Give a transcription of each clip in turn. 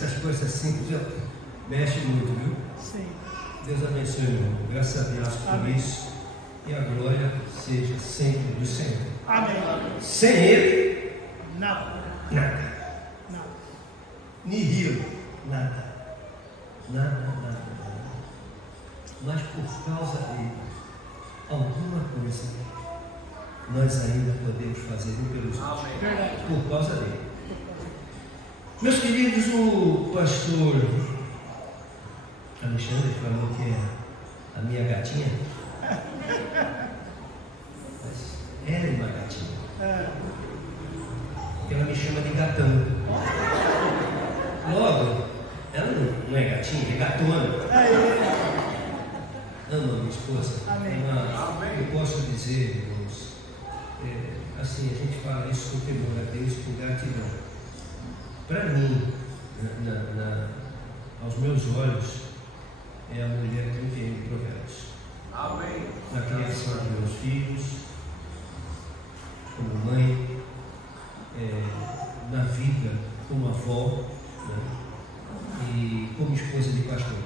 Essas coisas simples mexem muito, viu? Sim. Deus abençoe, irmão. Graças a Deus por Amém. isso. E a glória seja sempre do Senhor. Amém. Sem Ele, Nada. nada. Nada. Nihil, nada. Nada. Mas por causa dele, alguma coisa nós ainda podemos fazer um pelos outros. Verdade. Por causa dele. Meus queridos, o pastor Alexandre falou que é a minha gatinha. Mas ela é uma gatinha. Porque ela me chama de gatão. Logo, ela não é gatinha, é gatona. Amo a minha esposa. Amém. Eu posso dizer, irmãos, assim, a gente fala isso com temor a Deus, com gratidão. Para mim, aos meus olhos, é a mulher que eu tenho de Provérbios. Amém. Na criação dos meus filhos, como mãe, na vida como avó, né? E como esposa de pastor.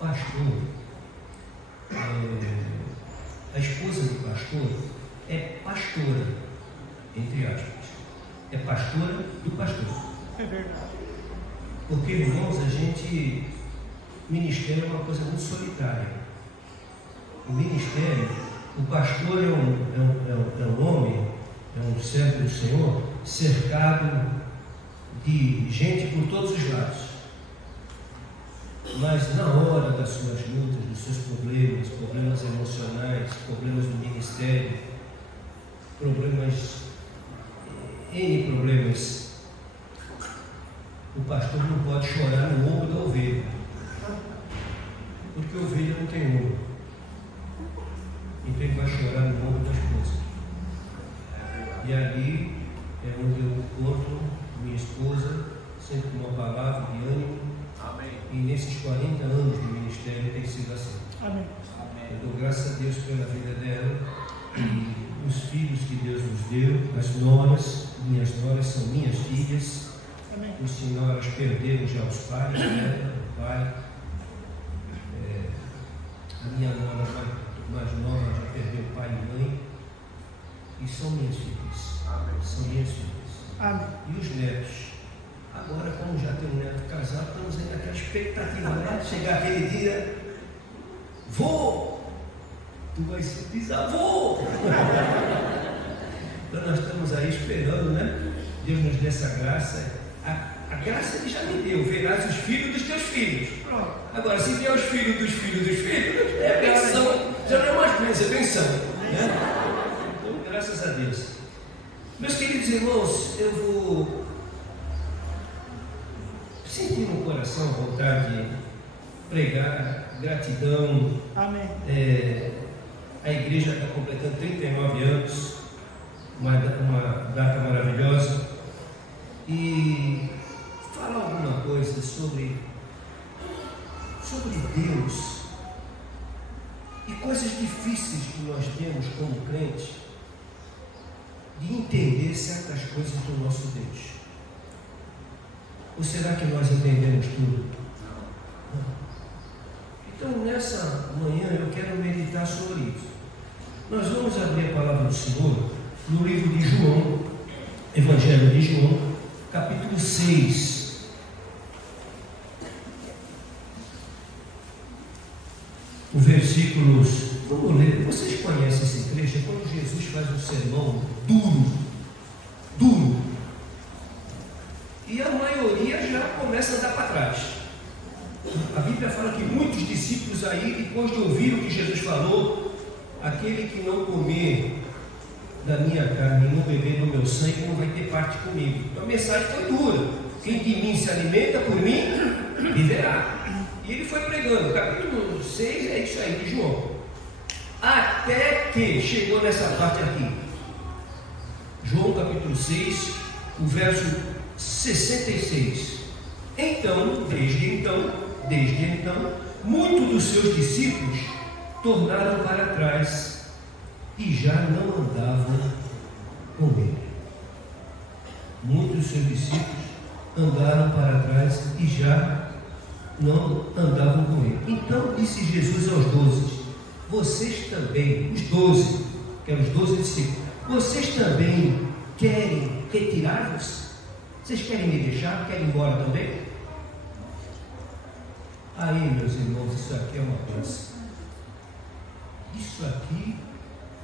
Pastor, a esposa do pastor é pastora, entre aspas. É pastora do pastor. É verdade. Porque, irmãos, ministério é uma coisa muito solitária. O ministério, o pastor é um homem, é um servo do Senhor, cercado de gente por todos os lados. Mas na hora das suas lutas, dos seus problemas emocionais, problemas do ministério, N problemas, o pastor não pode chorar no ombro da ovelha, porque a ovelha não tem ombro. Então ele vai chorar no ombro da esposa. E ali é onde eu encontro minha esposa, sempre com uma palavra de ânimo. Amém. E nesses 40 anos de ministério tem sido assim. Amém. Eu dou graças a Deus pela vida dela e os filhos que Deus nos deu, as noras, minhas noras são minhas filhas. Amém. Por sinal, elas perderam já os pais, né? O pai. A minha nora mais nova já perdeu pai e mãe. E são minhas filhas. Amém. São minhas filhas. Amém. E os netos. Agora, como já tem um neto casado, estamos aí naquela expectativa, né? Chegar aquele dia, vô, tu vai ser bisavô. Então nós estamos aí esperando, né? Deus nos dê essa graça. A graça Ele já me deu, verás os filhos dos teus filhos. Pronto. Agora, se vier os filhos dos filhos dos filhos, é benção. Já não é mais bênção, é benção. Né? Então, graças a Deus. Meus queridos irmãos, eu vou sentir no coração a vontade de pregar gratidão. Amém. A igreja está completando 39 anos, uma data maravilhosa, e falar alguma coisa sobre Deus e coisas difíceis que nós temos como crentes de entender certas coisas do nosso Deus. Ou será que nós entendemos tudo? Não. Então, nessa manhã, eu quero meditar sobre isso. Nós vamos abrir a palavra do Senhor no livro de João, Evangelho de João, capítulo 6. O versículos, vamos ler, vocês conhecem esse trecho, é quando Jesus faz um sermão duro. E a maioria já começa a andar para trás. A Bíblia fala que muitos discípulos aí, depois de ouvir o que Jesus falou, aquele que não comer da minha carne e não beber do meu sangue não vai ter parte comigo. Então a mensagem foi dura. Quem de mim se alimenta, por mim viverá. E ele foi pregando. Capítulo 6 é isso aí de João. Até que chegou nessa parte aqui. João capítulo 6, o verso 66. Desde então, muitos dos seus discípulos tornaram para trás e já não andavam com ele. Muitos dos seus discípulos andaram para trás e já não andavam com ele. Então disse Jesus aos 12: vocês também, os 12, que eram os 12 discípulos, vocês também querem retirar-vos? Vocês querem me deixar? Querem ir embora também? Aí, meus irmãos, isso aqui é uma bênção. Isso aqui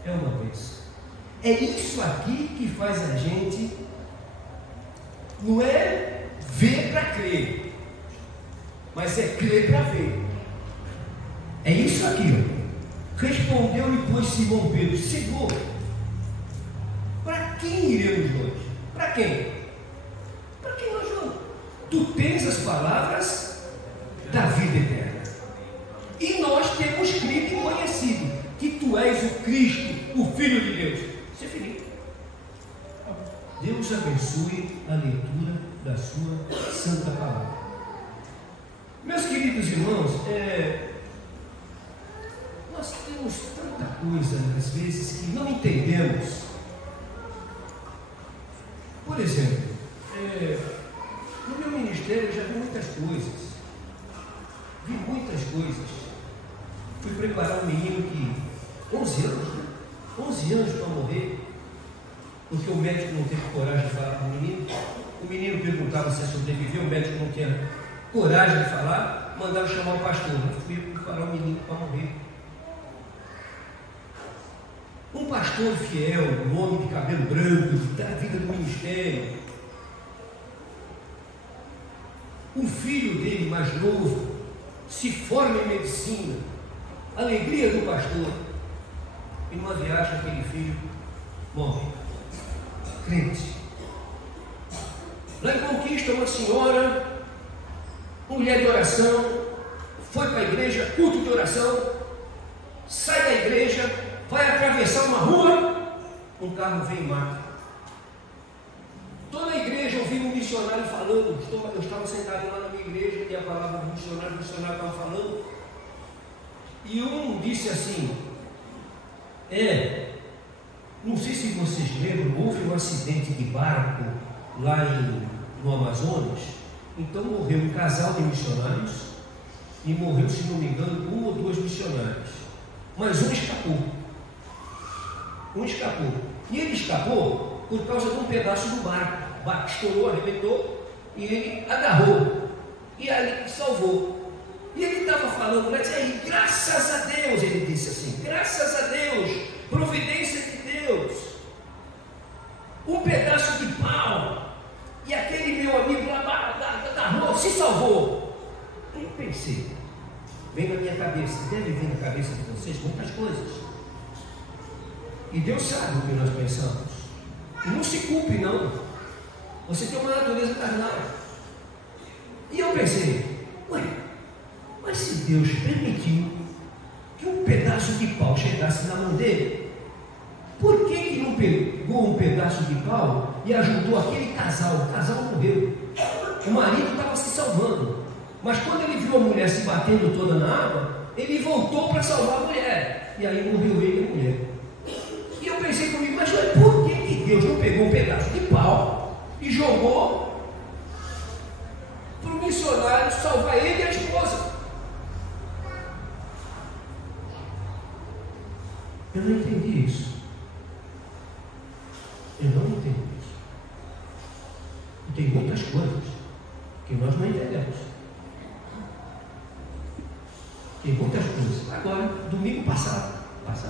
é uma bênção. É isso aqui que faz a gente, não é ver para crer, mas é crer para ver. É isso aqui, ó. Respondeu-lhe, pois, Simão Pedro: Senhor, para quem iremos nós? Para quem? Para quem nós vamos? Tu tens as palavras da vida eterna. E nós temos crido e conhecido que tu és o Cristo, o Filho de Deus. Isso é finito. Deus abençoe a leitura da sua santa palavra. Meus queridos irmãos, nós temos tanta coisa, às vezes, que não entendemos. Por exemplo, no meu ministério eu já vi muitas coisas. Vi muitas coisas. Fui preparar um menino que 11 anos, né? 11 anos para morrer, porque o médico não teve coragem de falar com o menino. O menino perguntava se sobreviveu, o médico não tinha coragem de falar, mandaram chamar o pastor. Eu fui preparar o menino para morrer. Um pastor fiel, um homem de cabelo branco, da vida do ministério. Um filho dele, mais novo, se forma em medicina. Alegria do pastor. E numa viagem, aquele filho morre. Crente. Lá em Conquista, uma senhora, mulher de oração, foi para a igreja, culto de oração, sai da igreja, vai atravessar uma rua, um carro vem e mata. Toda a igreja ouviu um missionário falando. Eu estava sentado lá na minha igreja e a palavra do missionário estava falando. E um disse assim: não sei se vocês lembram, houve um acidente de barco lá no Amazonas. Então morreu um casal de missionários e morreu, se não me engano, 1 ou 2 missionários. Mas um escapou. E ele escapou por causa de um pedaço do barco. O barco estourou, arrebentou, e ele agarrou. E aí ele salvou. E ele estava falando, mas aí, graças a Deus, ele disse assim, graças a Deus, providência de Deus, um pedaço de pau, e aquele meu amigo lá da rua se salvou. Aí eu pensei, vem na minha cabeça, deve vir na cabeça de vocês muitas coisas. E Deus sabe o que nós pensamos. E não se culpe, não. Você tem uma natureza carnal. E eu pensei, mas se Deus permitiu que um pedaço de pau chegasse na mão dele, por que não pegou um pedaço de pau e ajudou aquele casal? O casal morreu. O marido estava se salvando. Mas quando ele viu a mulher se batendo toda na água, ele voltou para salvar a mulher. E aí morreu ele e a mulher. E eu pensei comigo, mas por que Deus não pegou um pedaço de pau e jogou para o missionário salvar ele e a esposa? Eu não entendi isso. Eu não entendi isso. E tem muitas coisas que nós não entendemos. Tem muitas coisas. Agora, domingo passado, acho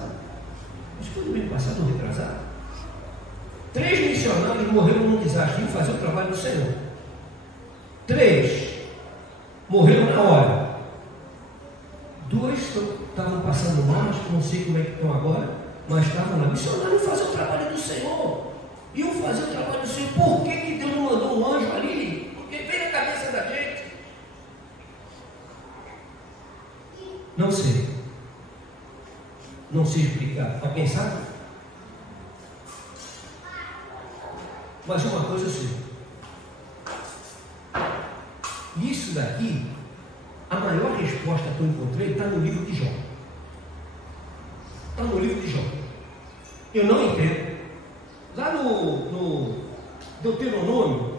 que foi domingo passado ou retrasado, 3 missionários morreram num desastre de fazer o trabalho do Senhor. 3 morreram na hora. 2 estavam passando mal, não sei como é que estão agora, mas estavam lá. Missionários fazer o trabalho do Senhor. Iam fazer o trabalho do Senhor. Por que Deus não mandou um anjo ali? Porque veio na cabeça da gente. Não sei. Não sei explicar. Para pensar? Mas uma coisa eu sei. Isso daqui, a maior resposta que eu encontrei está no livro de Jó. Está no livro de Jó. Eu não entendo. Lá no Deuteronômio,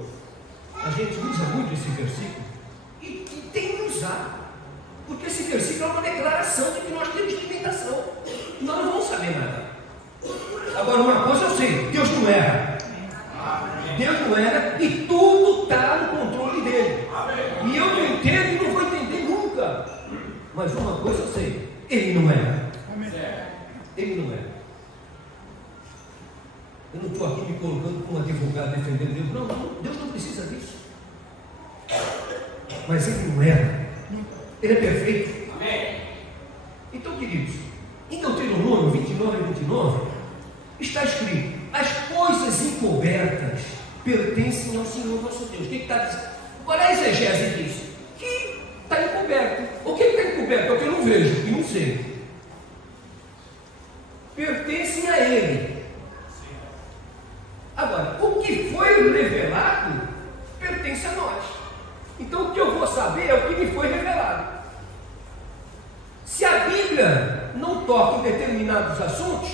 A gente usa muito esse versículo e tem que usar, porque esse versículo é uma declaração de que nós temos limitação. Nós não vamos saber nada. Agora, uma coisa eu sei: Deus não erra. Deus não erra e tudo está no controle dele. E eu não entendo e não vou entender nunca. Mas uma coisa eu sei: Ele não erra. Ele não erra. Eu não estou aqui me colocando como advogado defendendo Deus. Não, Deus não precisa disso. Mas Ele não erra. Ele é perfeito. Então, queridos, em Deuteronômio 29:29 está escrito: as coisas encobertas pertencem ao Senhor nosso Deus. O que está dizendo? Qual é a exegese disso? Que está encoberto. O que está encoberto? É o que eu não vejo e não sei. Pertencem a Ele. Agora, o que foi revelado pertence a nós. Então, o que eu vou saber é o que me foi revelado. Se a Bíblia não toca em determinados assuntos,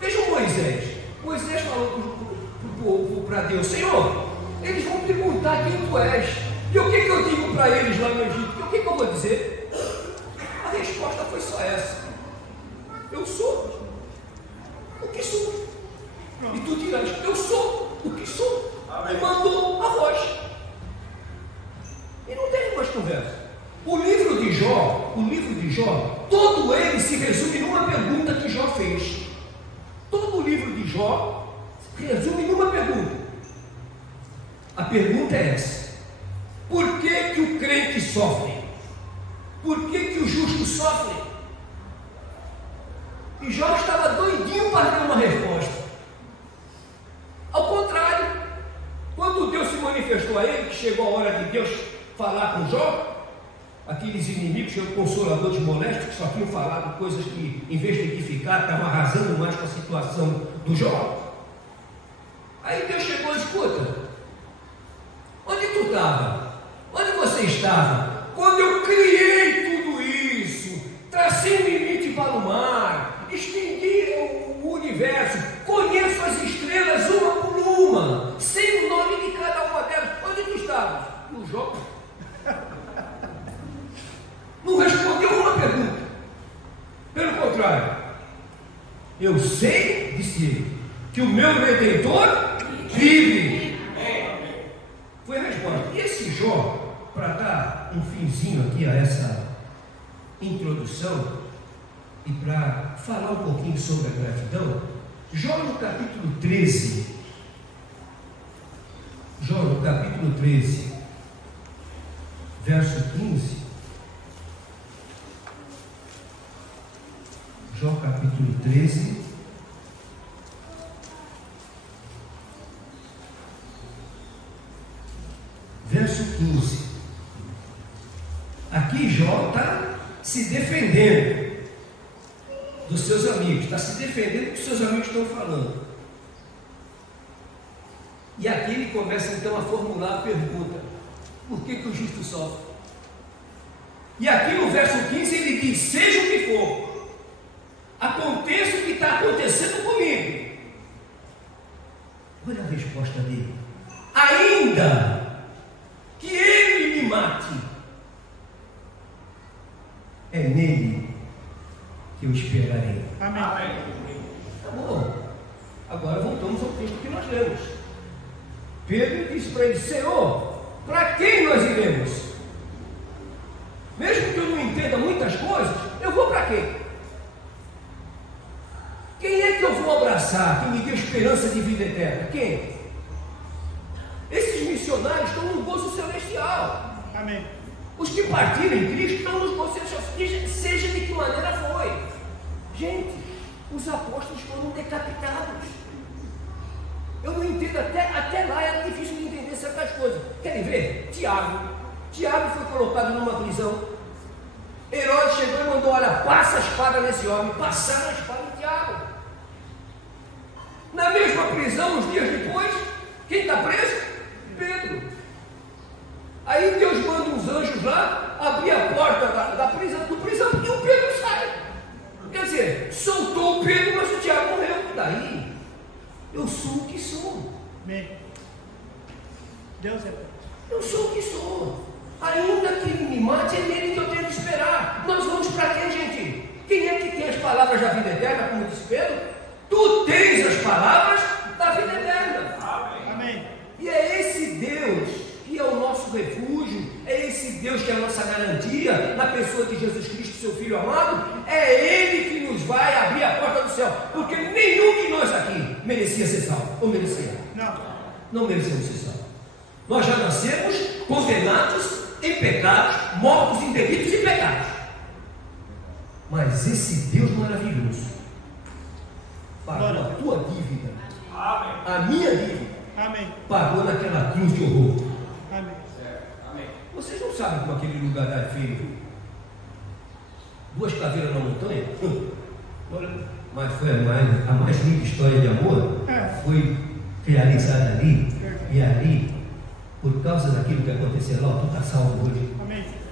vejam Moisés. Moisés falou para o povo, para Deus: Senhor, eles vão perguntar quem tu és. E o que eu digo para eles lá no Egito? O que eu vou dizer? A resposta foi só essa: eu sou o que sou. E tu dirás: eu sou o que sou. E mandou a voz. E não teve mais conversa. O livro de Jó, todo ele se resume numa pergunta que Jó fez. Todo o livro de Jó se resume numa pergunta. A pergunta é essa: por que o crente sofre? Por que o justo sofre? E Jó estava doidinho para dar uma resposta. Ao contrário, quando Deus se manifestou a ele, que chegou a hora de Deus falar com Jó, aqueles inimigos, que é o consolador de moléstia, que só tinham falado coisas que, em vez de edificar, estavam arrasando mais com a situação do Jó. Aí Deus chegou: escuta, onde tu estava? Onde você estava? Quando eu criei tudo isso, tracei um limite para o mar, estendi o universo, conheço as estrelas uma por uma, sei o nome de cada uma delas. Onde tu estavas? No Jó. Não respondeu uma pergunta. Pelo contrário, eu sei, disse ele, que o meu Redentor vive. Foi a resposta. E esse Jó, para dar um finzinho aqui a essa introdução e para falar um pouquinho sobre a gratidão, Jó no capítulo 13, verso 15. Jó capítulo 13, verso 15. Aqui Jó está se defendendo dos seus amigos, está se defendendo do que os seus amigos estão falando. E aqui ele começa então a formular a pergunta: por que o justo sofre? E aqui no verso 15 ele diz: seja o que for, aconteça o que está acontecendo comigo. Olha a resposta dele: ainda que ele me mate, é nele que eu esperarei. Amém. Tá bom. Agora voltamos ao texto que nós lemos. Pedro disse para ele: Senhor, para quem nós iremos? Mesmo que eu não entenda muitas coisas, eu vou para quê? Quem é que eu vou abraçar que me dê esperança de vida eterna? Quem? Esses missionários estão no gozo celestial. Amém. Os que partiram em Cristo estão nos gozos celestiais, seja de que maneira foi. Gente, os apóstolos foram decapitados. Eu não entendo, até lá era difícil de entender certas coisas. Querem ver? Tiago foi colocado numa prisão. Herodes chegou e mandou: olha, passa a espada nesse homem. Passaram a espada em Tiago. Na mesma prisão, uns dias depois, quem está preso? Pedro. Aí Deus manda uns anjos lá abrir a porta da prisão, e o Pedro sai. Quer dizer, soltou o Pedro, mas o Tiago morreu. Daí, eu sou o que sou. Amém. Deus é bom. palavras da vida eterna, como disse Pedro, tu tens as palavras da vida eterna. Amém. E é esse Deus que é o nosso refúgio, é esse Deus que é a nossa garantia, na pessoa de Jesus Cristo, seu Filho amado. É Ele que nos vai abrir a porta do céu, porque nenhum de nós aqui merecia ser salvo, ou merecia? Não merecemos ser salvos. Nós já nascemos condenados em pecados, mortos em delitos e pecados. Mas esse Deus maravilhoso pagou a tua dívida, a minha dívida, pagou naquela cruz de horror. Vocês não sabem como aquele lugar é feio? Duas caveiras na montanha? Mas foi a mais linda história de amor. Foi realizada ali. E ali, por causa daquilo que aconteceu lá, tu está salvo hoje.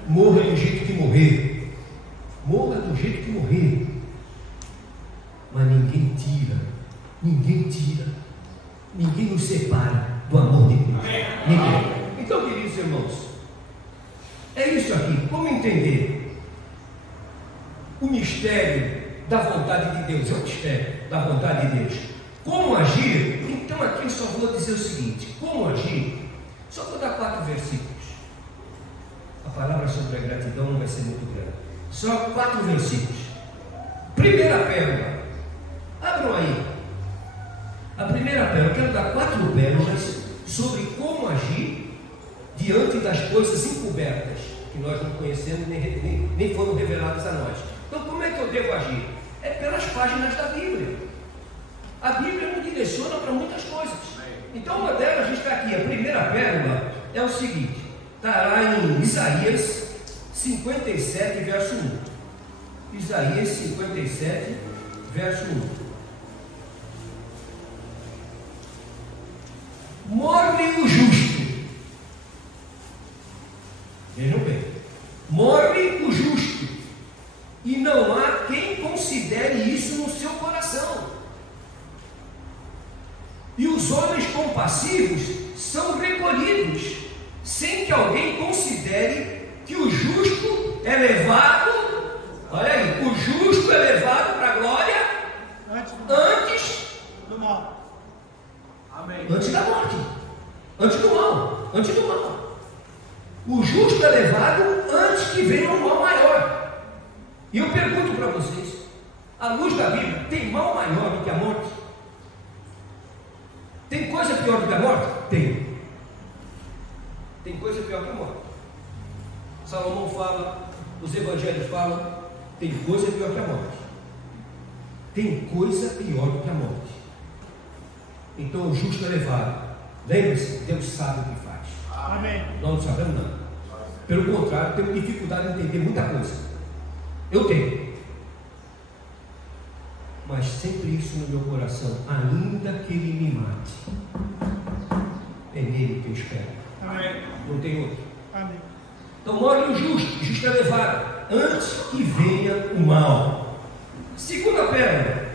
Morra do jeito que morrer. Morra do jeito que morrer. Mas ninguém tira. Ninguém nos separa do amor de Deus. Ninguém. Então, queridos irmãos, é isso aqui. Como entender o mistério da vontade de Deus? É o mistério da vontade de Deus. Como agir? Então aqui eu só vou dizer o seguinte: como agir? Só vou dar 4 versículos. A palavra sobre a gratidão não vai ser muito grande. Só 4 versículos. Primeira pérola. Abram aí. A primeira pérola. Eu quero dar 4 pérolas sobre como agir diante das coisas encobertas que nós não conhecemos nem foram reveladas a nós. Então, como é que eu devo agir? É pelas páginas da Bíblia. A Bíblia nos direciona para muitas coisas. Então, uma delas está aqui. A primeira pérola é o seguinte: está lá em Isaías 57, verso 1. Isaías 57, verso 1. Morre o justo. Vejam bem. Morre o justo, e não há quem considere isso no seu coração. E os homens compassivos são recolhidos, sem que alguém considere que o justo é levado, olha aí, o justo é levado para a glória antes do mal. Amém. Antes da morte, antes do mal, antes do mal. O justo é levado antes que venha um mal maior. E eu pergunto para vocês, à luz da Bíblia, tem mal maior do que a morte? Tem coisa pior do que a morte? Tem. Tem coisa pior que a morte. Salomão fala, os evangelhos falam, tem coisa pior que a morte. Tem coisa pior do que a morte. Então o justo é levado. Lembre-se, Deus sabe o que faz. Amém. Nós não sabemos nada. Pelo contrário, temos dificuldade em entender muita coisa. Eu tenho. Mas sempre isso no meu coração, ainda que ele me mate, é nele que eu espero. Amém. Não tem outro. Amém. Então morre o justo, o justo é levado, antes que venha o mal. Segunda pérola.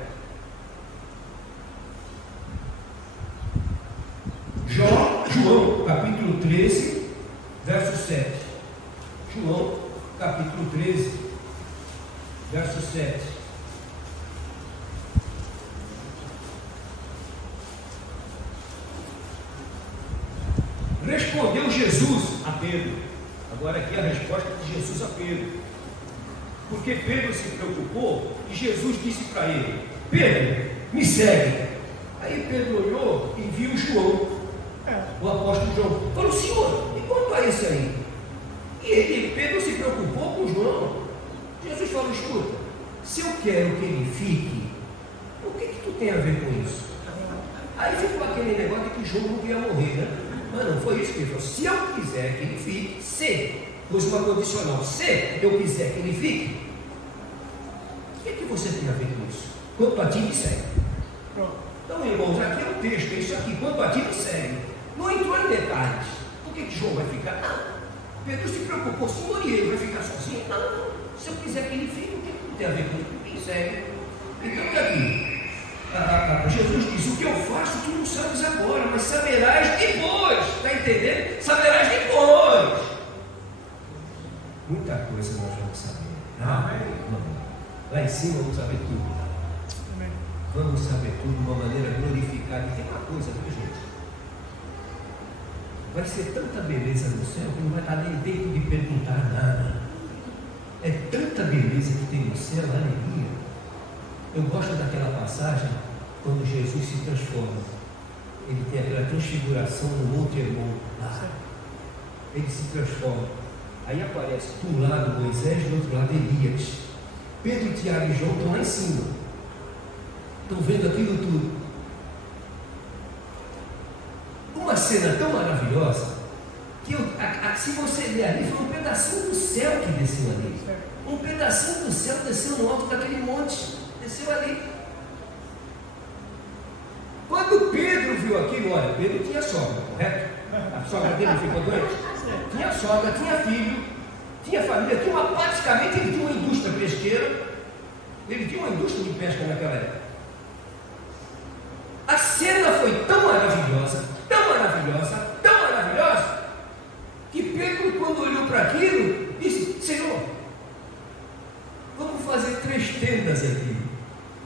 João, capítulo 13, verso 7. João, capítulo 13, verso 7. Respondeu Jesus a Pedro. Agora aqui a resposta de Jesus a Pedro. Porque Pedro se preocupou e Jesus disse para ele: Pedro, me segue. Aí Pedro olhou e viu João, o apóstolo João. Falou: Senhor, e quanto a esse aí? E Pedro se preocupou com João. Jesus falou: escuta, se eu quero que ele fique, o que tu tem a ver com isso? Aí ficou aquele negócio de que João não ia morrer, né? Mas não foi isso que ele falou. Se eu quiser que ele fique, se, pôs uma condicional, se eu quiser que ele fique, o que você tem a ver com isso? Quanto a ti, me segue. Então, irmãos, aqui é o texto, é isso aqui. Quanto a ti, me segue. Não entrou em detalhes. Por que João vai ficar? Não. Pedro se preocupou, Senhor, e ele vai ficar sozinho? Não. Se eu quiser que ele fique, o que tem a ver com isso? Me segue. Então, aqui. Jesus diz: o que eu faço tu não sabes agora, mas saberás depois. Está entendendo? Saberás depois. Muita coisa nós vamos saber. Amém. Lá em cima vamos saber tudo. Amém. Vamos saber tudo de uma maneira glorificada. E tem uma coisa, viu, gente? Vai ser tanta beleza no céu que não vai dar nem tempo de perguntar nada. É tanta beleza que tem no céu, aleluia. Eu gosto daquela passagem quando Jesus se transforma. Ele tem aquela transfiguração no Monte Hermon. Ele se transforma. Aí aparece de um lado Moisés, do outro lado Elias. Pedro, Tiago e João estão lá em cima. Estão vendo aquilo tudo. Uma cena tão maravilhosa que se você ver ali, foi um pedacinho do céu que desceu ali. Um pedacinho do céu desceu no alto daquele monte. Desceu ali. Quando Pedro viu aquilo, olha, Pedro tinha sogra, correto? A sogra dele ficou doente? Tinha sogra, tinha filho, tinha família, praticamente ele tinha uma indústria pesqueira. Ele tinha uma indústria de pesca naquela época. A cena foi tão maravilhosa, tão maravilhosa, tão maravilhosa, que Pedro, quando olhou para aquilo, disse: Senhor, vamos fazer 3 tendas aqui.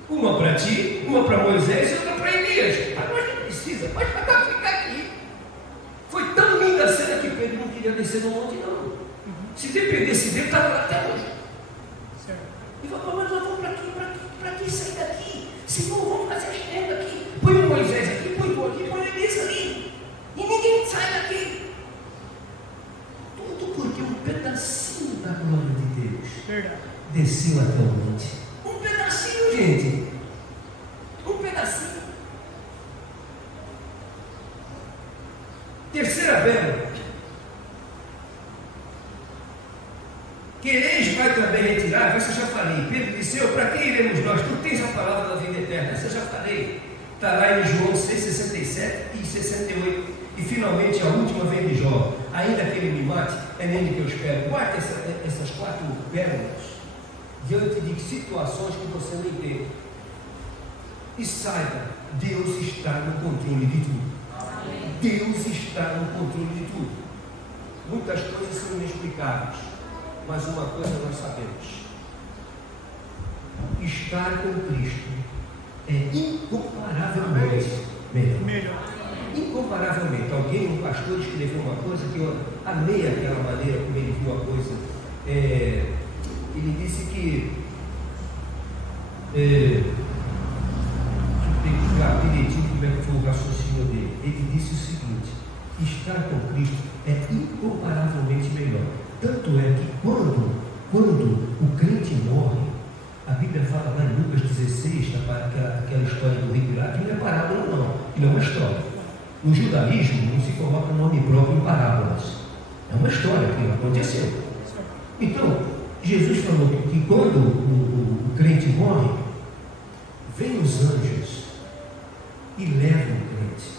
Uma para ti, uma para Moisés e outra para Elias. Mas nós não precisa, mas para ficar aqui. Foi tão linda a cena que Pedro não queria descer no monte, não. Se dependesse dele, estava lá até hoje. E falou: mas nós vamos para que sair daqui? Senhor, vamos fazer as tendas aqui. Põe o Moisés aqui, põe o aqui, põe o Elias ali. E ninguém sai daqui. Tudo porque um pedacinho da glória de Deus desceu até o monte. Um pedacinho, gente. Um pedacinho. Terceira bênção. Quereis vai também retirar, isso eu já falei. Pedro disse: para quem iremos nós? Tu tens a palavra da vida eterna. Isso eu já falei. Está lá em João 6, 67 e 68. E finalmente a última vem de Jó. Ainda que ele me mate, é nele que eu espero. Guarde essas 4 pérolas diante de situações que você não entende. E saiba, Deus está no controle de tudo. Amém. Deus está no controle de tudo. Muitas coisas são inexplicáveis, mas uma coisa nós sabemos: estar com Cristo é incomparavelmente melhor. Incomparavelmente. Um pastor escreveu uma coisa que eu amei aquela maneira como ele viu a coisa. Ele disse que direitinho como é que foi o raciocínio dele. Ele disse o seguinte: estar com Cristo é incomparavelmente melhor. Tanto é que quando o crente morre, a Bíblia fala lá em Lucas 16, aquela história do rei Pilatos, não é parábola não, ele é uma história. No judaísmo não se coloca nome próprio em parábolas, é uma história que aconteceu. Então, Jesus falou que quando o crente morre, vem os anjos e levam o crente,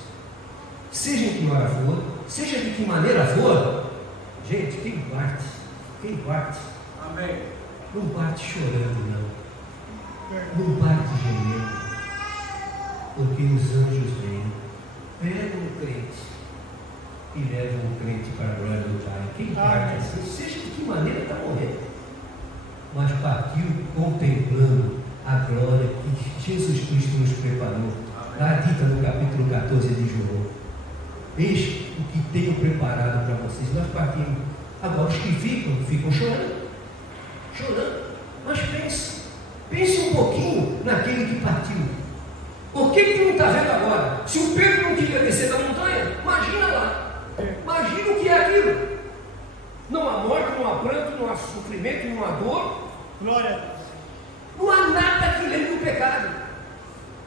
seja em que hora for, seja de que maneira for. Gente, quem parte, Amém. não parte chorando, não parte gemendo, porque os anjos vêm, pegam o crente e levam o crente para a glória do Pai. Quem parte assim, seja de que maneira está morrendo, mas partiu contemplando a glória que Jesus Cristo nos preparou. Lá dita no capítulo 14 de João: eis o que tenho preparado para vocês. Nós partimos. Agora os que ficam chorando. Mas pense um pouquinho naquele que partiu. Por que tu não está vendo agora? Se o Pedro não queria descer da montanha, imagina lá. Imagina o que é aquilo. Não há morte, não há pranto, não há sofrimento, não há dor. Glória. Não há nada que lembre do pecado.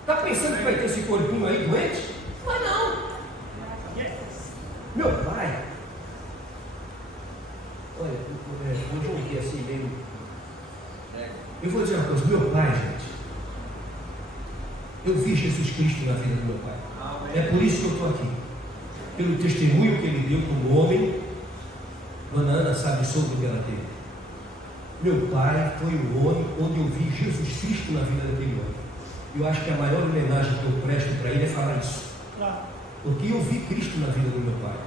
Está pensando que vai ter esse corpinho aí doente? Mas não. Meu pai, olha, hoje eu vi assim meio. Eu vou dizer uma coisa: meu pai, gente, eu vi Jesus Cristo na vida do meu pai. É por isso que eu estou aqui. Pelo testemunho que ele deu como homem. Dona Ana sabe sobre o que ela teve. Meu pai foi o homem onde eu vi Jesus Cristo na vida daquele homem. Eu acho que a maior homenagem que eu presto para ele é falar isso. Porque eu vi Cristo na vida do meu pai.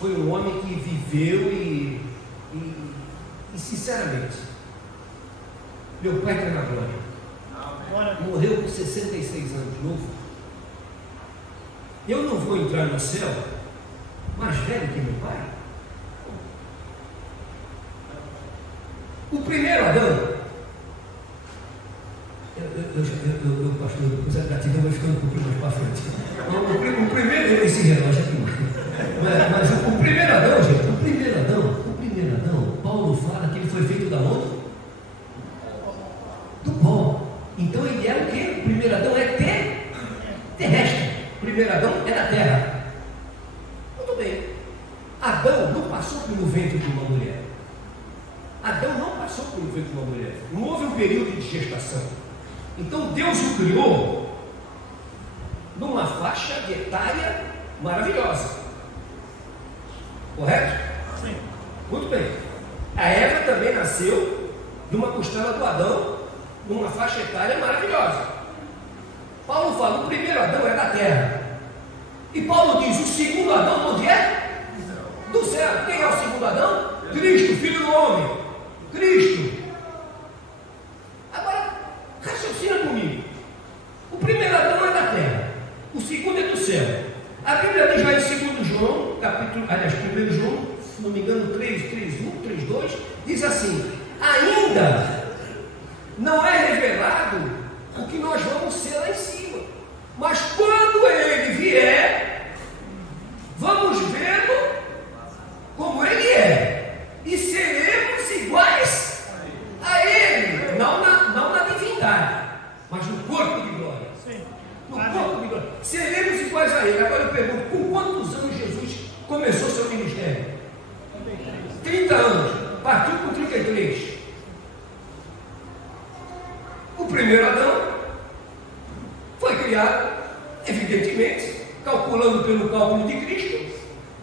Foi um homem que viveu e sinceramente, Meu pai está na glória. Morreu com 66 anos, novo. Eu não vou entrar no céu mais velho que meu pai. O primeiro Adão, pastor, depois a gratidão vai ficando um pouquinho mais para frente. O primeiro, esse relógio aqui, mas o primeiro Adão, gente, o primeiro Adão, Paulo fala que ele foi feito da onde? Do pó. Então ele é o quê? O primeiro Adão é terrestre. O primeiro Adão é da terra. Muito bem. Adão não passou pelo ventre de uma mulher. Adão não passou pelo ventre de uma mulher. Não houve um período de gestação. Então Deus o criou numa faixa etária maravilhosa. Correto? Sim. Muito bem. A Eva também nasceu de uma costela do Adão, numa faixa etária maravilhosa. Paulo fala, o primeiro Adão é da terra. E Paulo diz, o segundo Adão onde é? Do céu. Quem é o segundo Adão? Cristo, filho do homem. Cristo. Agora, raciocina comigo. O primeiro Adão é da terra. O segundo é do céu. A Bíblia diz lá em 2 João, aliás, 1 João, se não me engano, 3:1, 3:2, diz assim, ainda não é revelado o que nós vamos ser lá em cima, mas quando ele vier, vamos vê-lo como ele é, e seremos iguais a ele, não na divindade, mas no corpo de glória. No corpo de glória. Seremos iguais a ele. Agora eu pergunto, com quantos anos Jesus começou seu ministério? 30 anos, partiu com 33. O primeiro Adão foi criado, evidentemente, calculando pelo cálculo de Cristo,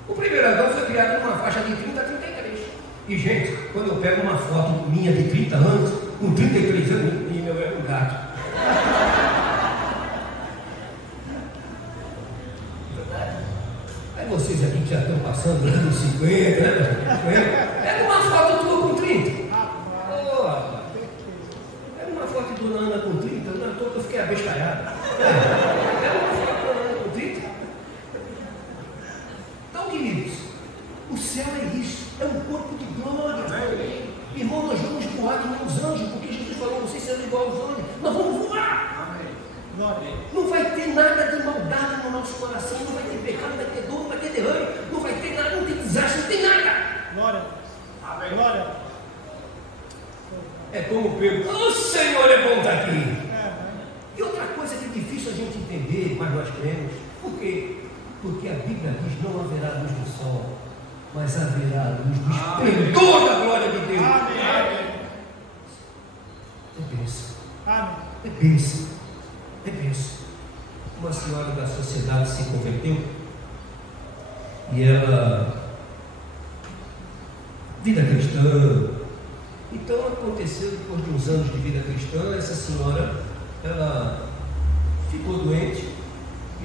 o primeiro Adão foi criado numa faixa de 30 a 33. E gente, quando eu pego uma foto minha de 30 anos, com 33 anos, e meu é um gato. Aí vocês aqui que já estão passando anos 50, né? Pega uma foto tua com 30. Ô, rapaz. Pega uma foto de Dona Ana com 30, eu fiquei abestalhado. Pega uma foto de Dona Ana com 30. Então, queridos, o céu é isso, é um corpo de glória. Irmão, nós vamos voar que nem os anjos, porque Jesus falou, vocês serão igual aos anjos, nós vamos voar. Não vai ter nada de maldade no nosso coração, não vai ter pecado, não vai ter dor, não vai ter derrame, não vai ter nada, não tem desastre, não tem nada. Glória. Glória. É como Pedro, o Senhor é bom estar aqui. E outra coisa que é difícil a gente entender, mas nós cremos, por quê? Porque a Bíblia diz, não haverá luz do sol, mas haverá luz do esplendor da glória de Deus. Amém. É bênção. Amém. É bênção. É bênção. Uma senhora da sociedade se converteu e ela, vida cristã. Então aconteceu, depois de uns anos de vida cristã, essa senhora, ela ficou doente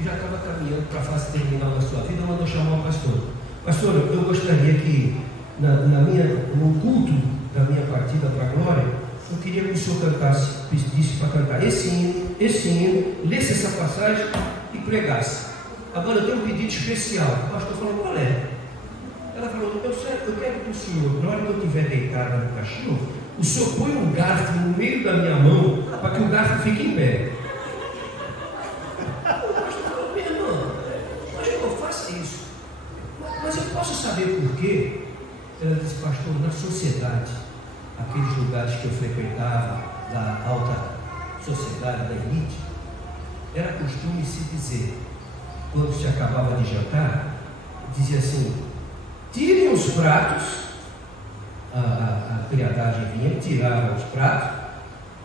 e já estava caminhando para a fase terminal da sua vida. Ela mandou chamar o pastor. Pastor, eu gostaria que no culto da minha partida para a glória, eu queria que o senhor cantasse, pedisse para cantar esse hino, lesse essa passagem e pregasse. Agora eu tenho um pedido especial. O pastor falou, qual é? Ela falou, eu quero que o senhor, na hora que eu estiver deitada no caixão, o senhor põe um garfo no meio da minha mão para que o garfo fique em pé. O pastor falou, minha irmã, mas eu faço isso. Mas eu posso saber por quê? Ela disse, pastor, na sociedade, aqueles lugares que eu frequentava, da alta sociedade, da elite, era costume se dizer, quando se acabava de jantar, dizia assim, tirem os pratos, a criadagem vinha, tirava os pratos,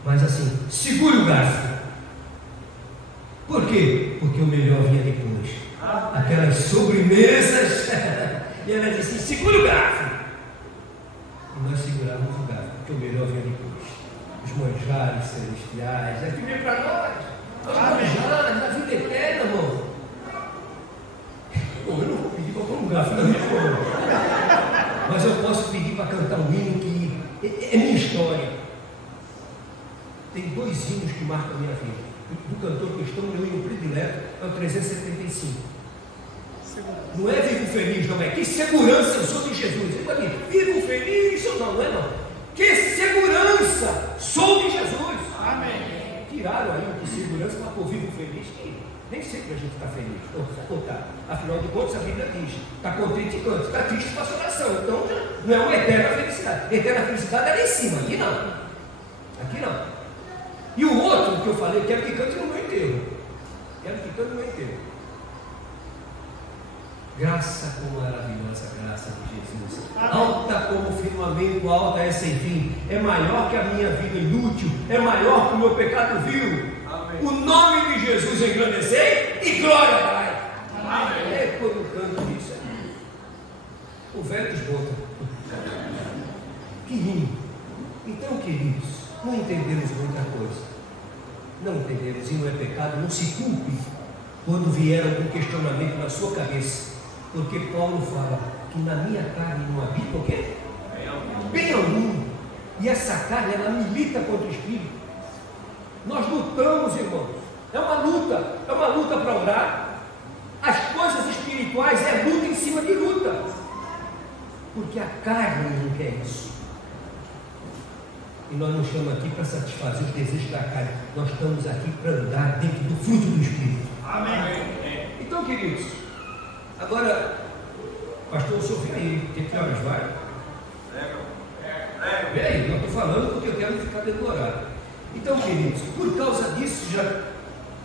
mas assim, segure o garfo. Por quê? Porque o melhor vinha depois. Aquelas sobremesas, e ela disse, segure o garfo. E nós segurávamos o garfo, porque o melhor vinha depois. Os manjares celestiais, é que vem para nós. Os manjares da vida eterna, irmão. Bom, eu não vou pedir para pôr um garfo na minha mão, mas eu posso pedir para cantar um hino que é minha história. Tem 2 hinos que marcam a minha vida. Do cantor cristão, meu hino predileto é o 375. Não é vivo feliz, não é? Que segurança eu sou de Jesus. Vivo feliz, não é não. Que segurança sou de Jesus. Amém. Tiraram aí o de segurança para pôr vivo feliz, que nem sempre a gente está feliz. Afinal de contas, a Bíblia diz: está contente e canta, está triste para a oração. Então não é uma eterna felicidade. Eterna felicidade é lá em cima, aqui não. Aqui não. E o outro que eu falei, quero que cante no meu enterro. Quero que cante no meu enterro. Graça como maravilhosa graça de Jesus. Alta como firmamento, alta é sem fim. É maior que a minha vida inútil. É maior que o meu pecado vil. Amém. O nome de Jesus engrandecei e glória Pai. Amém. É quando canto isso aí. O velho desbota. Que lindo. Então, queridos, não entendemos muita coisa. Não entendemos, e não é pecado, não se culpe quando vier algum questionamento na sua cabeça. Porque Paulo fala que na minha carne não habita o quê? Bem algum. E essa carne, ela milita contra o Espírito. Nós lutamos, irmãos. É uma luta para orar. As coisas espirituais é luta em cima de luta. Porque a carne não quer isso. E nós não estamos aqui para satisfazer os desejos da carne. Nós estamos aqui para andar dentro do fruto do Espírito. Amém. Então, queridos, agora, pastor, Sofia aí, que horas vai? Vem aí, eu estou falando porque eu quero ficar dentro do horário. Então, queridos, por causa disso já...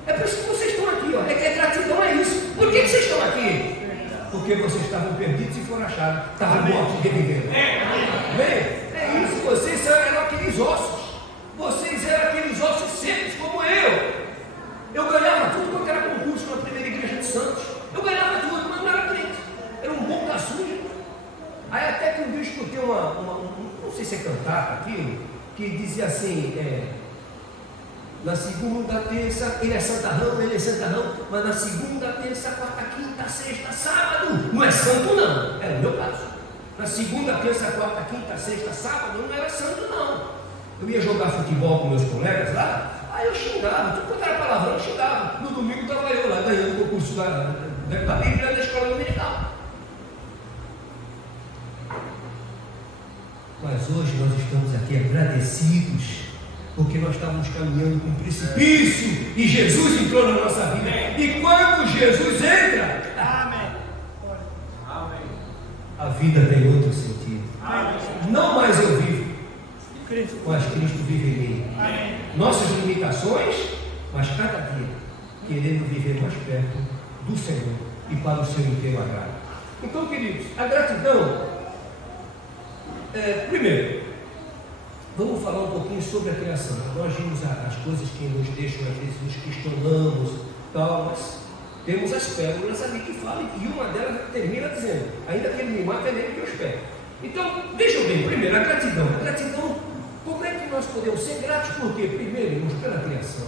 É por isso que vocês estão aqui, ó. É gratidão, é isso. Por que vocês estão aqui? Porque vocês estavam perdidos e foram achados. Estavam mortos e reviveram. Amém? É isso, vocês eram aqueles ossos. Vocês eram aqueles ossos secos como eu. Eu ganhava tudo quanto era concurso na primeira igreja de Santos. Eu ganhava tudo, mas não era crente. Era um bom da suja. Aí até que um dia eu escutei não sei se é cantar aquilo, que dizia assim, na segunda, terça, ele é santarrão, mas na segunda, terça, quarta, quinta, sexta, sábado, não é santo não, era o meu caso. Na segunda, terça, quarta, quinta, sexta, sábado, não era santo não. Eu ia jogar futebol com meus colegas lá, aí eu xingava, tudo quanto era palavrão eu xingava. No domingo estava eu lá ganhando o concurso da Bíblia da escola dominical. Mas hoje nós estamos aqui agradecidos, porque nós estávamos caminhando com um precipício e Jesus entrou na nossa vida. E quando Jesus entra, a vida tem outro sentido. Não mais eu vivo, mas Cristo vive em mim. Nossas limitações, mas cada dia querendo viver mais perto do Senhor e para o seu inteiro agrado. Então, queridos, a gratidão, primeiro, vamos falar um pouquinho sobre a criação. Nós vimos as coisas que nos deixam, às vezes nos questionamos, tal, mas temos as pérolas ali que falam, e uma delas termina dizendo: ainda que ele me mata, é nele que eu espero. Então, vejam bem, primeiro, a gratidão. A gratidão, como é que nós podemos ser gratos? Por quê? Primeiro, irmãos, pela criação.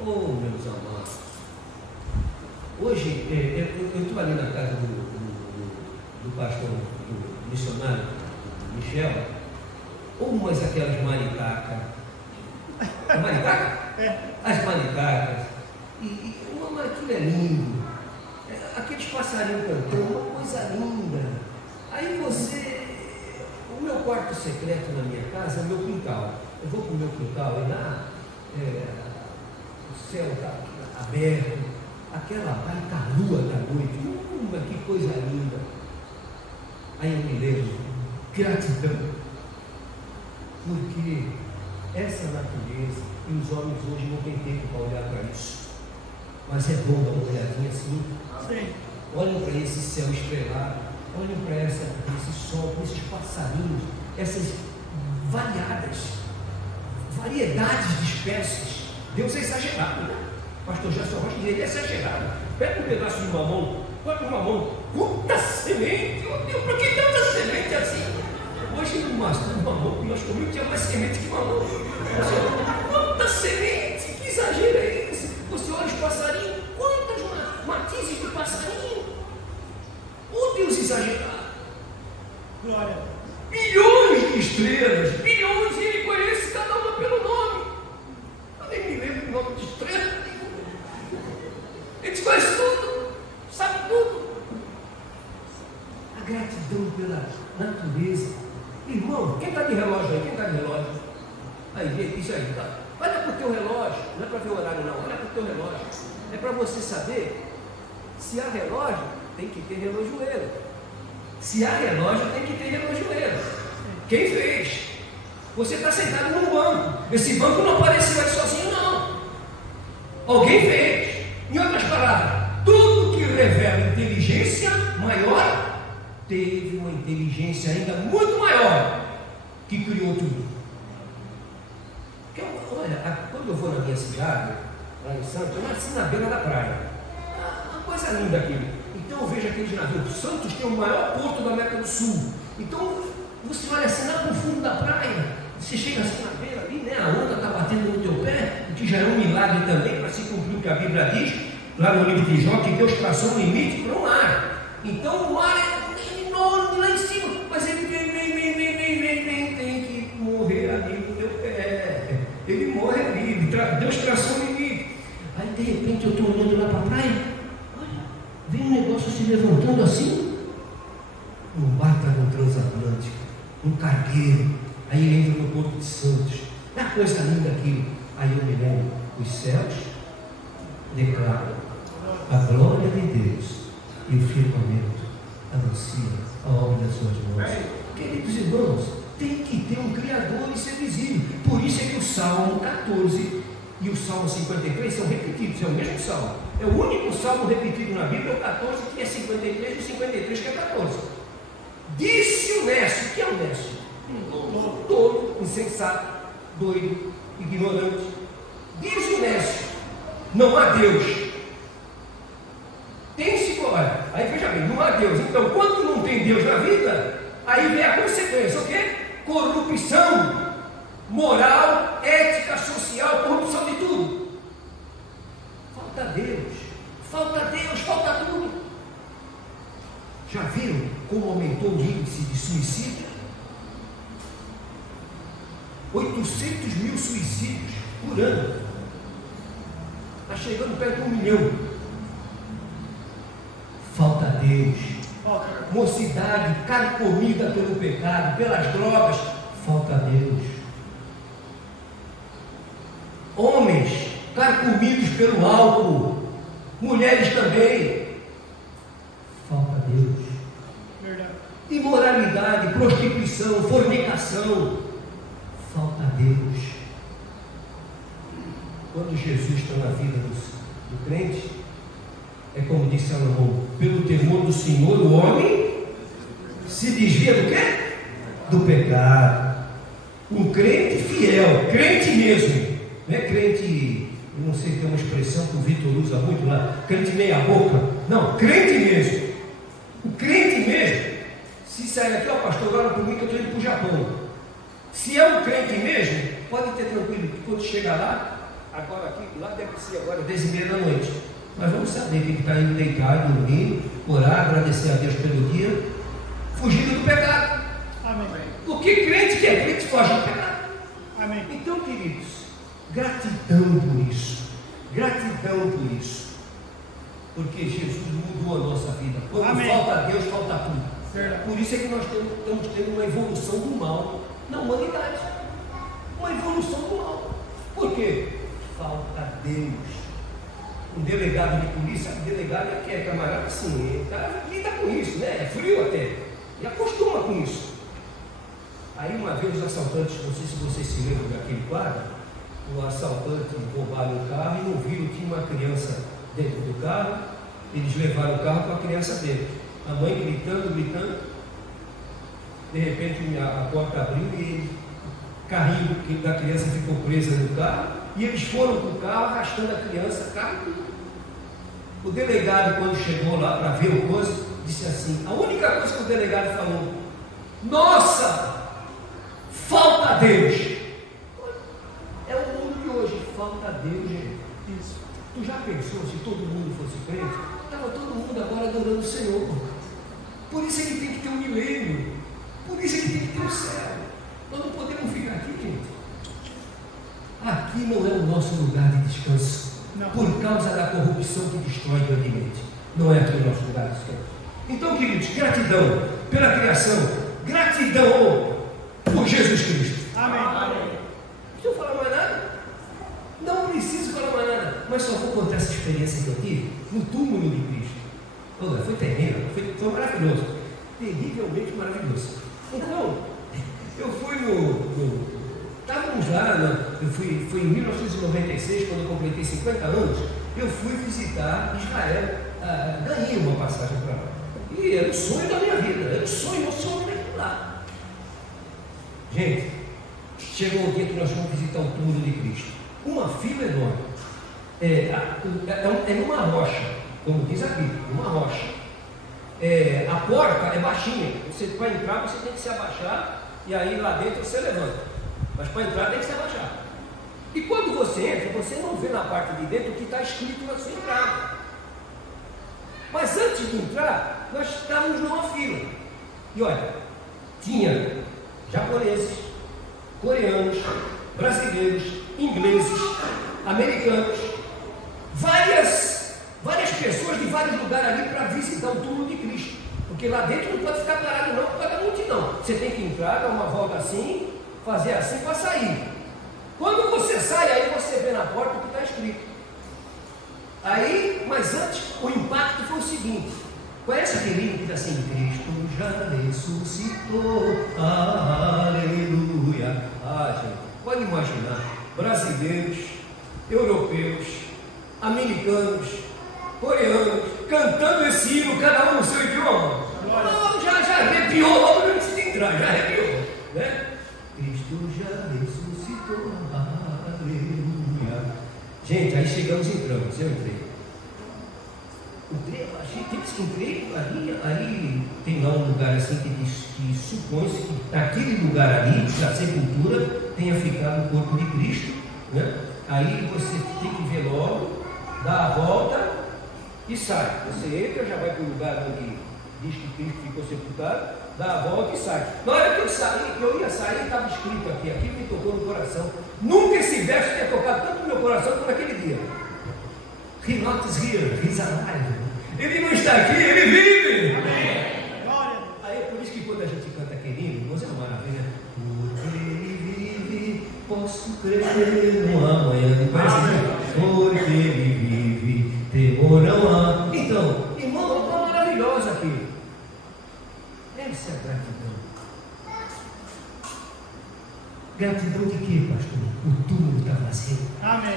Oh, meus amados, hoje, eu estou ali na casa do pastor, do missionário Michel, umas aquelas maritacas. Maritaca? As maritacas. Aquilo é lindo. Aqueles passarinhos cantando, uma coisa linda. Aí o meu quarto secreto na minha casa é o meu quintal. Eu vou para o meu quintal e lá o céu está aberto, aquela baita lua da noite, que coisa linda. Aí eu me lembro, gratidão, porque essa natureza, e os homens hoje não têm tempo para olhar para isso, mas é bom dar uma olhadinha assim. Sim. Olhem para esse céu estrelado, olhem para esse sol, para esses passarinhos, essas variedades de espécies. Deus é exagerado, né? Pastor Gerson Rocha diz: ele é exagerado. Pega um pedaço de mamão, bota um mamão, quanta semente, meu Deus, por que tanta semente assim? Hoje no mamão que nós comemos tinha mais semente que mamão. Quanta semente, que exagero é esse? Você olha os passarinhos, quantas matizes de passarinho? Oh Deus exagerado! Glória! Bilhões de estrelas, bilhões, e ele conhece cada uma pelo nome. aí. Olha para o teu relógio, não é para ver o horário não, olha para o teu relógio. É para você saber, se há relógio, tem que ter relojoeiro. Se há relógio, tem que ter relojoeiro. Quem fez? Você está sentado num banco. Esse banco não apareceu aí sozinho não. Alguém fez. Em outras palavras, tudo que revela inteligência maior, teve uma inteligência ainda muito maior que criou tudo. Olha, quando eu vou na minha cidade, lá em Santos, eu nasci na beira da praia. Uma coisa linda aquilo. Então eu vejo aqueles navios. Santos tem o maior porto da América do Sul. Então você olha assim lá no fundo da praia, você chega assim na beira ali, né? A onda está batendo no teu pé, o que já é um milagre também para se cumprir o que a Bíblia diz. Lá no livro de Jó, que Deus traçou um limite para o mar. Então o mar é enorme lá em cima, mas ele tem que morrer ali no teu pé. Ele morre ali, Deus traçou um limite. Aí de repente eu estou olhando lá para a praia, olha, vem um negócio se levantando assim, um barco no transatlântico, um cargueiro. Aí ele entra no Porto de Santos. É uma coisa linda aquilo. Aí eu me lembro, os céus declaram a glória de Deus e o firmamento anuncia a obra das suas mãos. Queridos irmãos, tem que ter um Criador e ser visível. Por isso é que o Salmo 14 e o Salmo 53 são repetidos, é o mesmo Salmo. É o único Salmo repetido na Bíblia, o 14 que é 53 e o 53 que é 14. Disse o Nécio, o que é o Nécio? Tolo, insensato, doido, ignorante. Diz o Nécio, não há Deus. Tem-se, olha, aí veja bem, não há Deus. Então, quando não tem Deus na vida, aí vem a consequência, o quê? Corrupção moral, ética, social, corrupção de tudo. Falta Deus, falta tudo. Já viram como aumentou o índice de suicídio? 800 mil suicídios por ano. Está chegando perto de 1 milhão. Falta Deus. Mocidade carcomida pelo pecado, pelas drogas. Falta Deus. Homens carcomidos pelo álcool. Mulheres também. Falta Deus. Verdade. Imoralidade, prostituição, fornicação. Falta Deus. Quando Jesus está na vida do crente, é como disse Salomão, pelo temor do Senhor o homem se desvia do quê? Do pecado. Um crente fiel, crente mesmo, não é crente, eu não sei, tem uma expressão que o Vitor usa muito lá, crente meia boca, não, crente mesmo. O crente mesmo, se sair aqui, ó pastor, agora por mim que eu estou indo para o Japão. Se é um crente mesmo, pode ter tranquilo, que quando chegar lá, agora aqui, lá deve ser agora 10h30 da noite. Mas vamos saber que está indo deitar, dormir, orar, agradecer a Deus pelo dia, fugindo do pecado. Amém. Porque crente que é crente foge do pecado. Amém. Então, queridos, gratidão por isso. Gratidão por isso. Porque Jesus mudou a nossa vida. Quando Amém. falta Deus, falta tudo. Verdade. Por isso é que nós estamos tendo uma evolução do mal na humanidade. Uma evolução do mal. Por quê? Falta Deus. Um delegado de polícia, o delegado é que é camarada assim, ele lida com isso, né? É frio até. E acostuma com isso. Aí uma vez os assaltantes, não sei se vocês se lembram daquele quadro, o assaltante roubaram o carro e não viram que tinha uma criança dentro do carro, eles levaram o carro com a criança dentro. A mãe gritando, de repente a porta abriu e o carrinho da criança ficou presa no carro, e eles foram para o carro arrastando a criança, carro. O delegado, quando chegou lá para ver o coisa, disse assim, a única coisa que o delegado falou, nossa, falta Deus. É o mundo de hoje, falta Deus, gente. Isso. Tu já pensou se todo mundo fosse crente? Estava todo mundo agora adorando o Senhor. Por isso ele tem que ter um milênio. Por isso ele tem que ter um céu. Nós não podemos ficar aqui, gente. Aqui não é o nosso lugar de descanso. Não. Por causa da corrupção que destrói grandemente. Não é aqui o nosso lugar de descanso. Então, queridos, gratidão pela criação. Gratidão por Jesus Cristo. Amém. Não precisa falar mais nada. não preciso falar mais nada, mas só vou contar essa experiência que eu tive no túmulo de Cristo. Olha, foi terrível, foi maravilhoso, terrivelmente maravilhoso. Então, eu fui estávamos lá, foi em 1996, quando eu completei 50 anos, eu fui visitar Israel, ganhei uma passagem para lá. E era o sonho da minha vida, era o sonho lá. Gente, chegou o dia que nós fomos visitar o túmulo de Cristo. Uma fila enorme. É numa rocha, como diz a Bíblia, uma rocha. A porta é baixinha. Você para entrar, você tem que se abaixar, e aí lá dentro você levanta. Mas para entrar tem que se abaixar. E quando você entra, você não vê na parte de dentro o que está escrito na sua entrada. Mas antes de entrar, nós estávamos numa fila. E olha, tinha japoneses, coreanos, brasileiros, ingleses, americanos, várias pessoas de vários lugares ali para visitar o túmulo de Cristo. Porque lá dentro não pode ficar parado não por causa da multidão. Você tem que entrar, dar uma volta assim, fazer assim para sair. Quando você sai, aí você vê na porta o que está escrito. Aí, mas antes, o impacto foi o seguinte: conhece aquele hino que diz assim: Cristo já ressuscitou, aleluia. Gente, pode imaginar, brasileiros, europeus, americanos, coreanos, cantando esse hino, cada um no seu idioma. Já arrepiou logo antes de entrar, já arrepiou, né? Cristo já ressuscitou, aleluia. Gente, aí chegamos e entramos, eu entrei, aí tem lá um lugar assim que supõe-se que naquele lugar ali, da sepultura, tenha ficado o corpo de Cristo, né? Aí você tem que ver logo, dá a volta e sai. Você entra, já vai para o lugar onde diz que Cristo ficou sepultado, dá a volta e sai. Na hora que eu ia sair, estava escrito aqui, aquilo me tocou no coração. Nunca esse verso tinha tocado tanto no meu coração como naquele dia. He not is here, he's alive. Ele não está aqui, ele vive. Amém. Aí é por isso que quando a gente canta aquele hino, irmãos, é uma maravilha. Porque ele vive, posso crer no amanhã. Porque ele vive, temor não há. Então, irmão, está maravilhosa aqui. Essa é a gratidão. Gratidão de quê, pastor? O túmulo está vazio. Amém.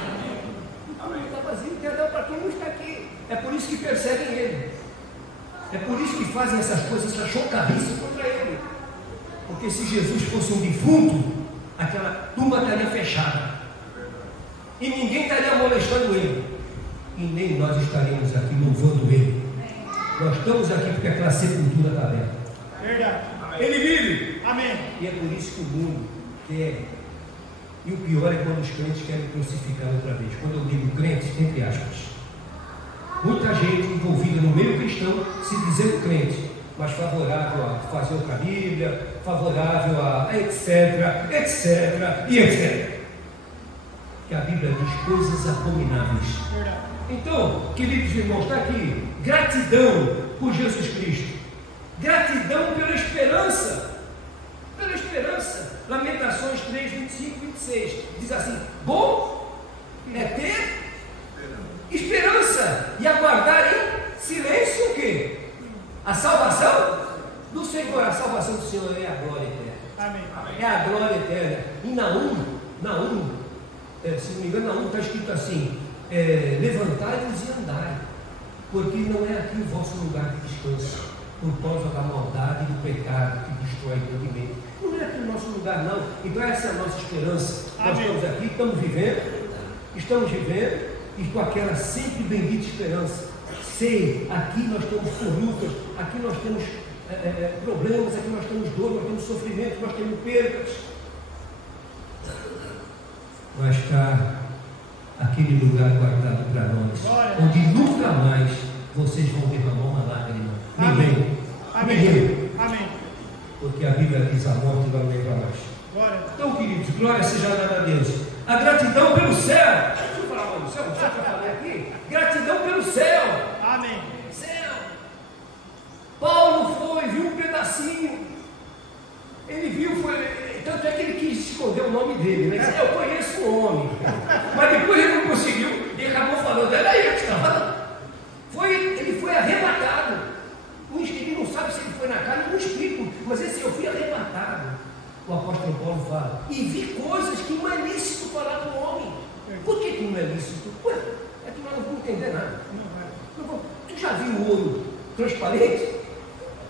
O túmulo está vazio, perdão para quem não está aqui. É por isso que perseguem ele. É por isso que fazem essas coisas, essa chocarice contra ele. Porque se Jesus fosse um defunto, aquela tumba estaria fechada. E ninguém estaria molestando ele. E nem nós estaríamos aqui louvando ele. Nós estamos aqui porque aquela sepultura está aberta. Verdade. Ele vive. Amém. E é por isso que o mundo quer. E o pior é quando os crentes querem crucificar outra vez. Quando eu digo crentes, entre aspas. Muita gente envolvida no meio cristão se dizendo crente, mas favorável a fazer outra Bíblia, favorável a etc, etc e etc. Que a Bíblia diz coisas abomináveis. Então, queridos irmãos, está aqui: gratidão por Jesus Cristo, gratidão pela esperança. Pela esperança. Lamentações 3, 25 e 26 diz assim: bom é ter esperança e aguardar em silêncio o quê? A salvação do Senhor. A salvação do Senhor é a glória eterna. Amém. É a glória eterna. E Naum, se não me engano, Naum está escrito assim: levantai-vos e andai, porque não é aqui o vosso lugar de descanso, por causa da maldade e do pecado que destrói grandemente. Não é aqui o nosso lugar, não. Então essa é a nossa esperança. Amém. Nós estamos aqui, estamos vivendo e com aquela sempre bendita esperança. Sei, aqui nós estamos com lutas, aqui nós temos problemas, aqui nós temos dor, nós temos sofrimento, nós temos percas. Mas está aquele lugar guardado para nós, onde nunca mais vocês vão derramar uma lágrima. Ninguém. Amém. Amém. Porque a Bíblia diz: a morte não leva mais. Então, queridos, glória seja dada a Deus. A gratidão pelo céu. Deixa eu falar do céu, já falei aqui. Gratidão pelo céu. Amém. Céu. Paulo foi, viu um pedacinho. Ele viu, tanto é que ele quis esconder o nome dele. Ele disse: eu conheço o homem. Mas depois ele não entender nada. Tu já viu o ouro transparente?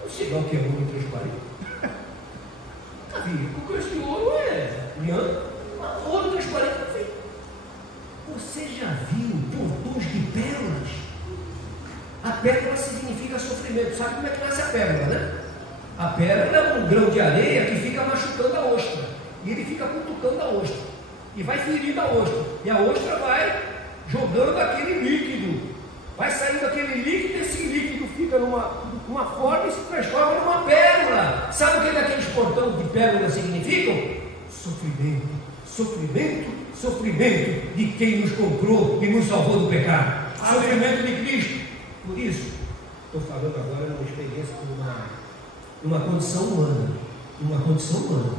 Não sei lá o que é ouro transparente. Nunca vi. Porque esse ouro é ouro transparente. Você já viu portões de pérolas? A pérola significa sofrimento. Sabe como é que nasce a pérola, né? A pérola é um grão de areia que fica machucando a ostra. E ele fica cutucando a ostra. E vai ferindo a ostra. E a ostra vai jogando aquele líquido. Vai saindo aquele líquido e esse líquido fica numa forma e se transforma numa pérola. Sabe o que aqueles portões de pérola significam? Sofrimento, sofrimento, sofrimento de quem nos comprou e nos salvou do pecado. Sofrimento de Cristo. Por isso, estou falando agora numa experiência, numa condição humana. Uma condição humana.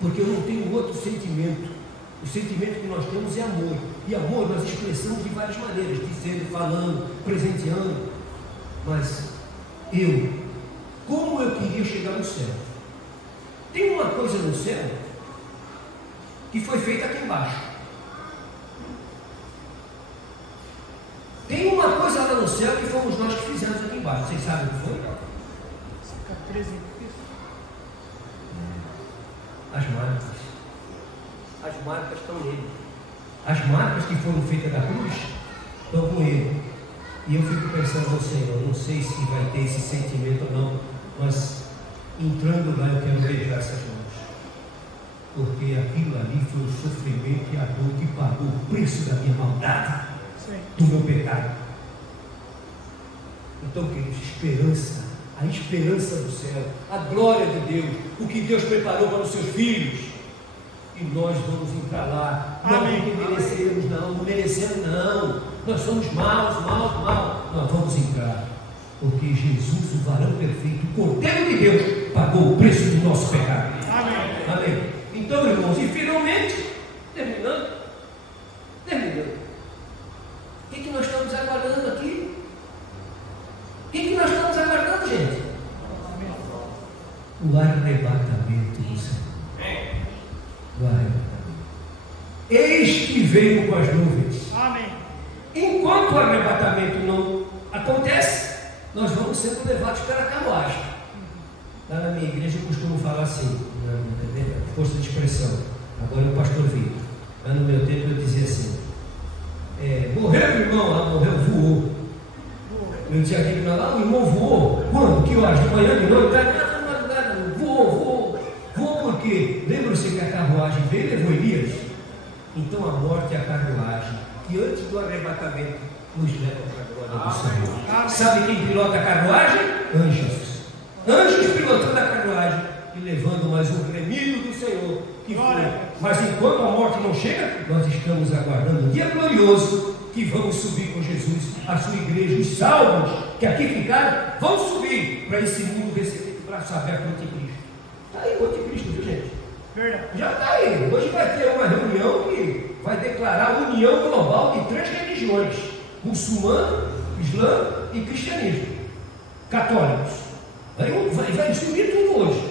Porque eu não tenho outro sentimento. O sentimento que nós temos é amor. E amor nós expressamos de várias maneiras, dizendo, falando, presenteando. Mas como eu queria chegar no céu? Tem uma coisa no céu que foi feita aqui embaixo. Tem uma coisa lá no céu que fomos nós que fizemos aqui embaixo. Vocês sabem o que foi? As marcas. As marcas estão nele. As marcas que foram feitas da cruz estão com ele. E eu fico pensando, Senhor, não sei se vai ter esse sentimento ou não, mas entrando lá eu quero beijar essas mãos. Porque aquilo ali foi o sofrimento e a dor que pagou o preço da minha maldade, do meu pecado. Então, queridos, esperança, a esperança do céu, a glória de Deus, o que Deus preparou para os seus filhos. E nós vamos entrar lá. Não porque merecemos, não merecemos, não. Nós somos maus. Nós vamos entrar. Porque Jesus, o varão perfeito, o Cordeiro de Deus, pagou o preço do nosso pecado. Amém. Então, irmãos, e finalmente, terminando. O que nós estamos aguardando aqui? O que nós estamos aguardando, gente? O arrebatamento do Senhor. Eis que veio com as nuvens. Amém. Enquanto o arrebatamento não acontece, nós vamos sendo levados pela carruagem. Lá na minha igreja eu costumo falar assim, força de expressão. Agora o pastor Vitor. Lá no meu tempo eu dizia assim: morreu o irmão lá, voou. Eu dizia aqui para lá, o irmão voou. Quando? Que horas? De manhã, de noite? Voou. Por quê? Lembra-se que a carruagem veio e levou Elias? Então a morte é a carruagem que antes do arrebatamento nos leva para a glória do Senhor. Sabe quem pilota a carruagem? Anjos pilotando a carruagem e levando mais um remido do Senhor que foi. Mas enquanto a morte não chega, nós estamos aguardando um dia glorioso que vamos subir com Jesus, a sua igreja. Os salvos que aqui ficaram vão subir para esse mundo receber de braço aberto do Anticristo. Está aí o Anticristo, viu, gente? Verdade. Já está aí. Hoje vai ter uma reunião que vai declarar a união global de 3 religiões: muçulmano, islã e cristianismo, católicos. Vai subir tudo hoje.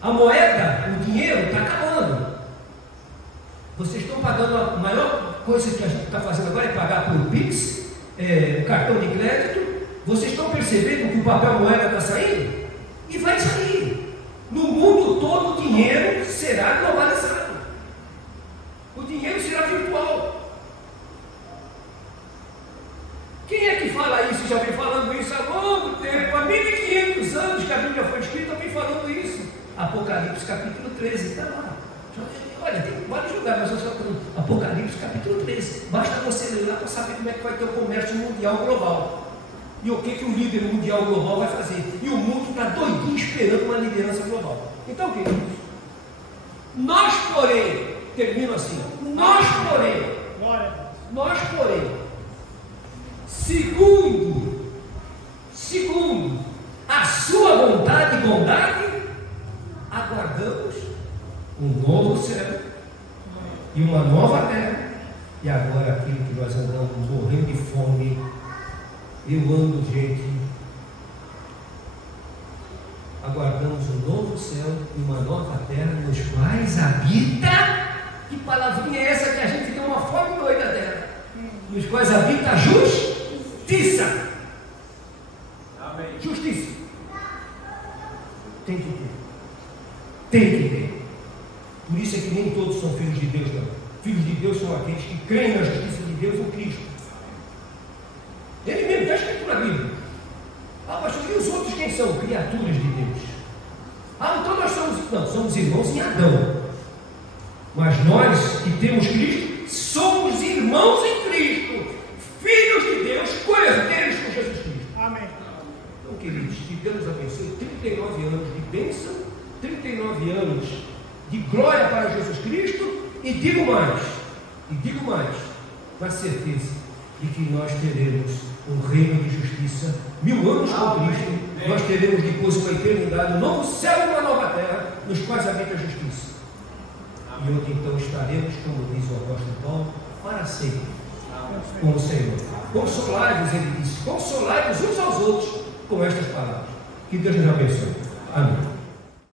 A moeda, o dinheiro está acabando. Vocês estão pagando, a maior coisa que a gente está fazendo agora é pagar por Pix, o cartão de crédito. Vocês estão percebendo que o papel moeda está saindo? E vai sair. No mundo todo o dinheiro será globalizado. O dinheiro será virtual. Quem é que fala isso? Já vem falando isso há longo tempo, há 1500 anos que a Bíblia foi escrita, vem falando isso. Apocalipse capítulo 13, está lá. Olha, tem vários lugares, mas eu só estou Apocalipse capítulo 13. Basta você ler lá para saber como é que vai ter o comércio mundial global. E o que o líder mundial global vai fazer. E o mundo está doidinho esperando uma liderança global. Então, queridos, nós porém, termino assim, nós porém, segundo a sua vontade e bondade, aguardamos um novo céu e uma nova terra. E agora aquilo que nós andamos morrendo de fome, eu ando, gente, aguardamos um novo céu e uma nova terra nos quais habita. Que palavrinha é essa que a gente tem uma fome doida dela? da justiça. Amém. Justiça. Tem que ter. Tem que ter. Por isso é que nem todos são filhos de Deus, não. Filhos de Deus são aqueles que creem na justiça de Deus em Cristo. Ele mesmo está escrito na Bíblia. Ah, pastor, e os outros quem são? Criaturas de Deus. Ah, então nós somos irmãos em Adão. Mas nós que temos Cristo, somos irmãos em Cristo. Filhos de Deus, co-herdeiros com Jesus Cristo. Amém. Então, queridos, que Deus nos abençoe. 39 anos de bênção, 39 anos de glória para Jesus Cristo. E digo mais, na certeza de que nós teremos um reino de justiça, 1000 anos com Cristo. Nós teremos depois uma eternidade, um novo céu e uma nova terra, nos quais habita a justiça. E onde então estaremos, como diz o apóstolo Paulo, para sempre com o Senhor. Consolai-vos, ele disse, consolai-vos uns aos outros com estas palavras. Que Deus nos abençoe. Amém.